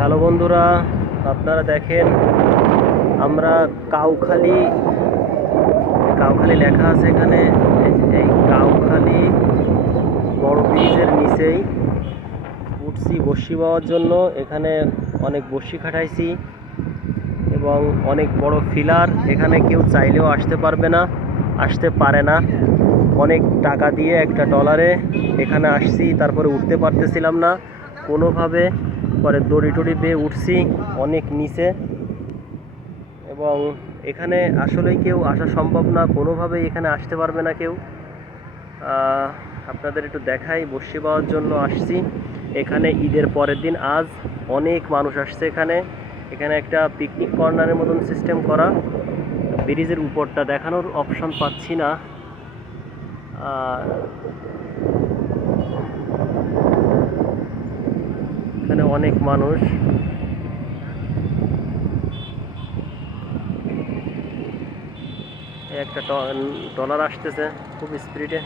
Hello বন্ধুরা, আপনারা দেখেন আমরা কাউখালী কাউখালী লেখা আছে এখানে। এই কাউখালী বড় ব্রিজের নিচেই উঠছি বসি পাওয়ার জন্য। এখানে অনেক বসি খাটাইছি এবং অনেক বড় ফিলার। এখানে কেউ চাইলেও আসতে পারবে না, আসতে পারে না। অনেক টাকা দিয়ে একটা ডলারে এখানে আসছি, তারপরে উঠতে পারতেছিলাম না কোনোভাবে। পরে দড়ি টড়ি বেয়ে উঠছি অনেক নিচে, এবং এখানে আসলেই কেউ আসা সম্ভব না, কোনোভাবেই এখানে আসতে পারবে না কেউ। আপনাদের একটু দেখাই, বসি পাওয়ার জন্য আসছি। এখানে ঈদের পরের দিন আজ অনেক মানুষ আসছে এখানে। এখানে একটা পিকনিক কর্নারের মতন সিস্টেম করা। ব্রিজের উপরটা দেখানোর অপশন পাচ্ছি না। এখানে অনেক মানুষ। একটা ডলার আসতেছে খুব স্পিডে।